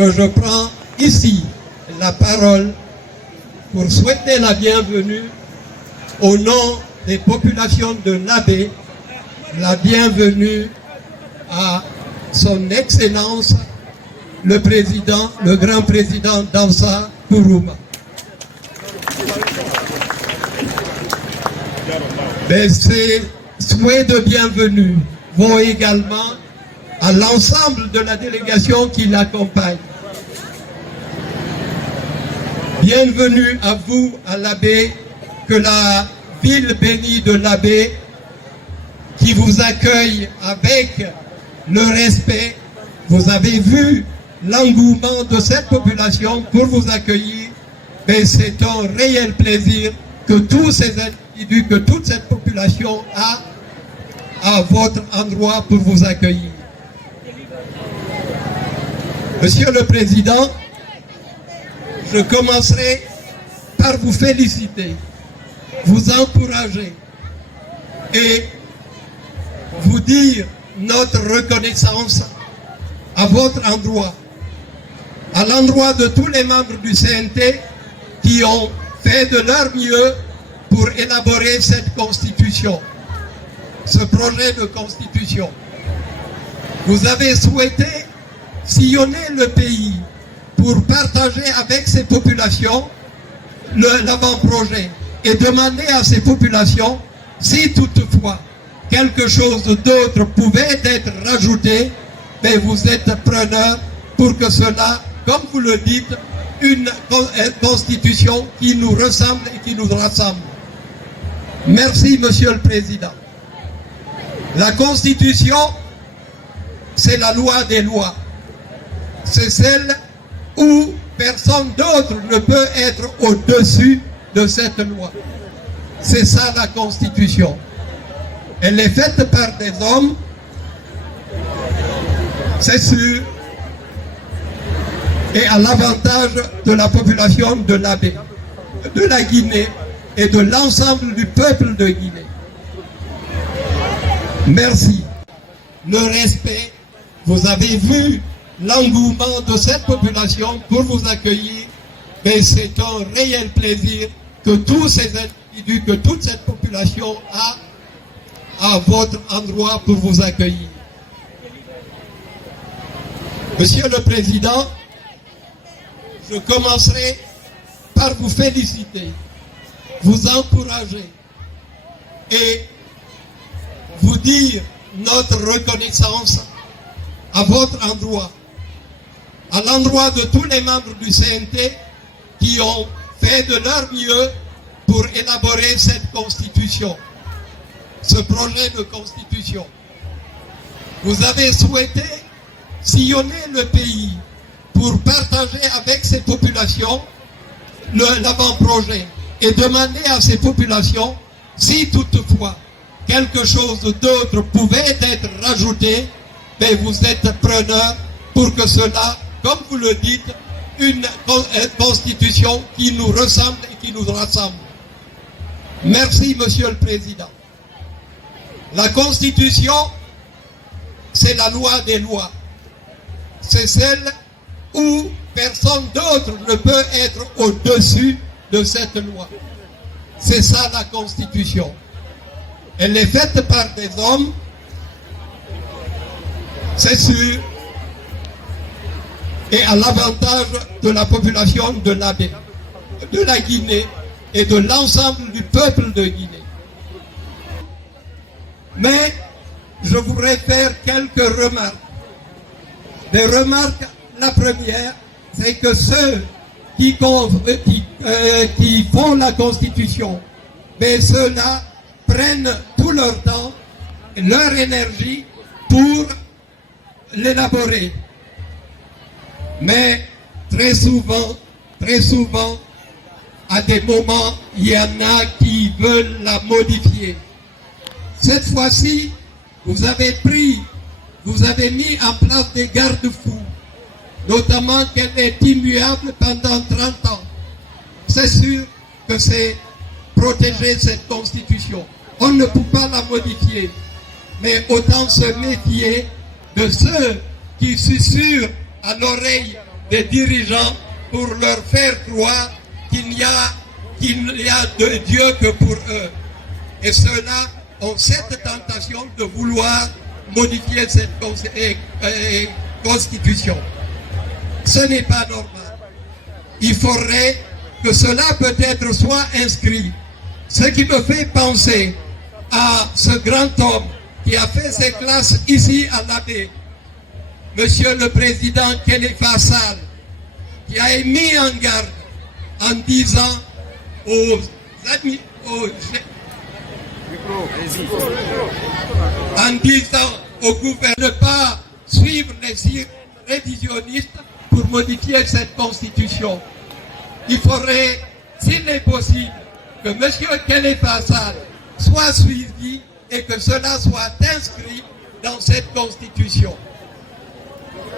que je prends ici la parole pour souhaiter la bienvenue au nom des populations de l'Abbé, la bienvenue à son Excellence le président, le grand président Dansa Kourouma. Mais ces souhaits de bienvenue vont également à l'ensemble de la délégation qui l'accompagne. Bienvenue à vous, à l'Abbé, que la ville bénie de l'Abbé, qui vous accueille avec le respect. Vous avez vu l'engouement de cette population pour vous accueillir, mais c'est un réel plaisir que tous ces individus, que toute cette population a à votre endroit pour vous accueillir. Monsieur le Président, je commencerai par vous féliciter, vous encourager et vous dire notre reconnaissance à votre endroit, à l'endroit de tous les membres du CNT qui ont fait de leur mieux pour élaborer cette constitution, ce projet de constitution. Vous avez souhaité sillonner le pays pour partager avec ces populations l'avant-projet et demander à ces populations si toutefois quelque chose d'autre pouvait être rajouté, mais vous êtes preneur pour que cela, comme vous le dites, une constitution qui nous ressemble et qui nous rassemble. Merci, Monsieur le Président. La Constitution, c'est la loi des lois. C'est celle où personne d'autre ne peut être au-dessus de cette loi. C'est ça la Constitution. Elle est faite par des hommes, c'est sûr, et à l'avantage de la population de l'Abbé, de la Guinée et de l'ensemble du peuple de Guinée. Merci. Le respect, vous avez vu l'engouement de cette population pour vous accueillir, mais c'est un réel plaisir que tous ces individus, que toute cette population a à votre endroit pour vous accueillir. Monsieur le Président, je commencerai par vous féliciter, vous encourager et vous dire notre reconnaissance à votre endroit, à l'endroit de tous les membres du CNT qui ont fait de leur mieux pour élaborer cette constitution, ce projet de constitution. Vous avez souhaité sillonner le pays pour partager avec ces populations l'avant-projet et demander à ces populations si toutefois quelque chose d'autre pouvait être rajouté, mais vous êtes preneur pour que cela, comme vous le dites, une constitution qui nous ressemble et qui nous rassemble. Merci, Monsieur le Président. La Constitution, c'est la loi des lois. C'est celle où personne d'autre ne peut être au-dessus de cette loi. C'est ça la Constitution. Elle est faite par des hommes, c'est sûr, et à l'avantage de la population de l'Abbé, de la Guinée et de l'ensemble du peuple de Guinée. Mais je voudrais faire quelques remarques. Des remarques, la première, c'est que ceux qui font la Constitution, mais ceux-là prennent tout leur temps, leur énergie pour l'élaborer. Mais très souvent, à des moments, il y en a qui veulent la modifier. Cette fois-ci, vous avez mis en place des garde-fous, notamment qu'elle est immuable pendant 30 ans. C'est sûr que c'est protéger cette constitution. On ne peut pas la modifier, mais autant se méfier de ceux qui susurrent à l'oreille des dirigeants pour leur faire croire qu'il n'y a de Dieu que pour eux. Et ceux-là ont cette tentation de vouloir modifier cette constitution. Ce n'est pas normal. Il faudrait que cela peut-être soit inscrit. Ce qui me fait penser à ce grand homme qui a fait ses classes ici à l'Abbé, Monsieur le Président Kéléfa Sall, qui a mis en garde en disant au gouvernement de ne pas suivre les révisionnistes pour modifier cette constitution. Il faudrait, s'il est possible, que M. Kéléfa Sall soit suivi et que cela soit inscrit dans cette constitution.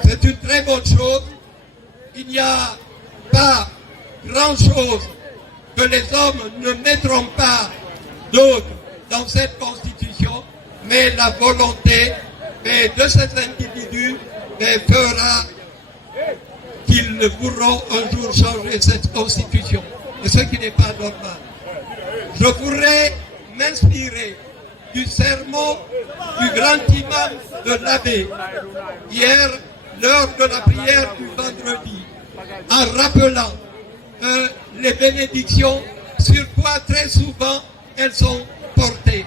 C'est une très bonne chose. Il n'y a pas grand-chose que les hommes ne mettront pas d'autre dans cette constitution, mais la volonté de ces individus fera qu'ils pourront un jour changer cette constitution. Et ce qui n'est pas normal. Je voudrais m'inspirer du sermon du grand imam de l'Abbé, hier, lors de la prière du vendredi, en rappelant les bénédictions sur quoi très souvent elles sont portées.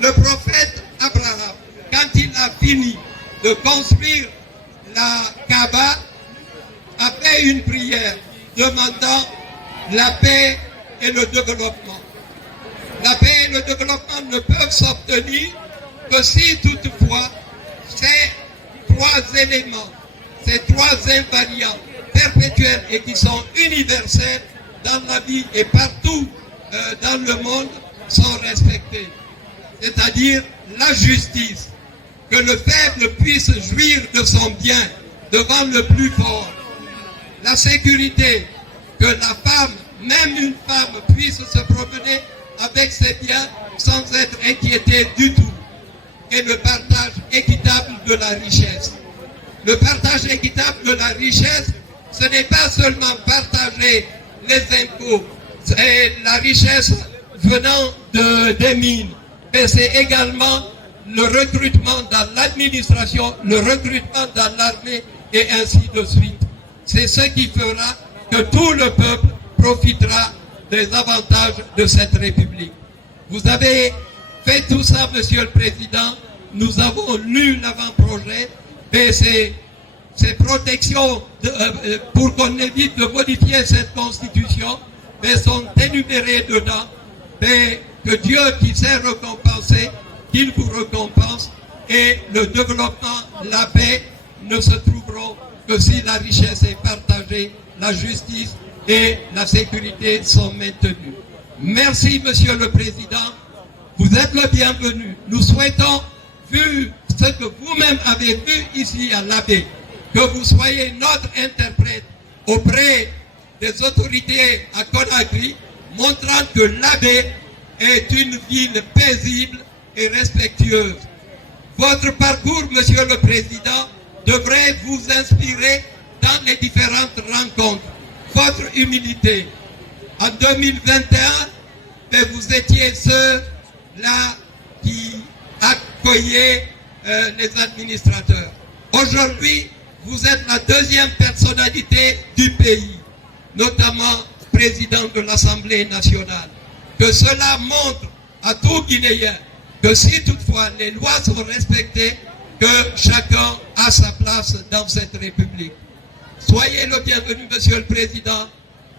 Le prophète Abraham, quand il a fini de construire la Kaaba, a fait une prière demandant la paix et le développement. La paix et le développement ne peuvent s'obtenir que si toutefois ces trois éléments, ces trois invariants perpétuels et qui sont universels dans la vie et partout dans le monde sont respectés. C'est-à-dire la justice, que le faible puisse jouir de son bien devant le plus fort. La sécurité, que la femme, même une femme, puisse se promener avec ses biens sans être inquiétée du tout. Et le partage équitable de la richesse. Le partage équitable de la richesse, ce n'est pas seulement partager les impôts, c'est la richesse venant des mines, mais c'est également le recrutement dans l'administration, le recrutement dans l'armée et ainsi de suite. C'est ce qui fera que tout le peuple profitera des avantages de cette République. Vous avez fait tout ça, Monsieur le Président. Nous avons lu l'avant-projet, mais ces protections pour qu'on évite de modifier cette Constitution, mais sont énumérées dedans. Mais que Dieu qui sait récompenser, qu'il vous récompense, et le développement, la paix ne se trouveront que si la richesse est partagée, la justice et la sécurité sont maintenues. Merci, Monsieur le Président. Vous êtes le bienvenu. Nous souhaitons, vu ce que vous-même avez vu ici à l'Abbé, que vous soyez notre interprète auprès des autorités à Conakry, montrant que l'Abbé est une ville paisible et respectueuse. Votre parcours, Monsieur le Président, devrait vous inspirer dans les différentes rencontres. Votre humilité. En 2021, vous étiez ceux-là qui accueillaient les administrateurs. Aujourd'hui, vous êtes la deuxième personnalité du pays, notamment président de l'Assemblée nationale. Que cela montre à tout Guinéen que si toutefois les lois sont respectées, que chacun a sa place dans cette République. Soyez le bienvenu, Monsieur le Président.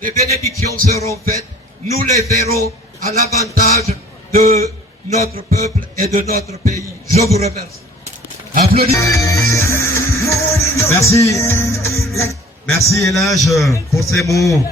Les bénédictions seront faites. Nous les verrons à l'avantage de notre peuple et de notre pays. Je vous remercie. Applaudissements. Merci. Merci, Elage, pour ces mots.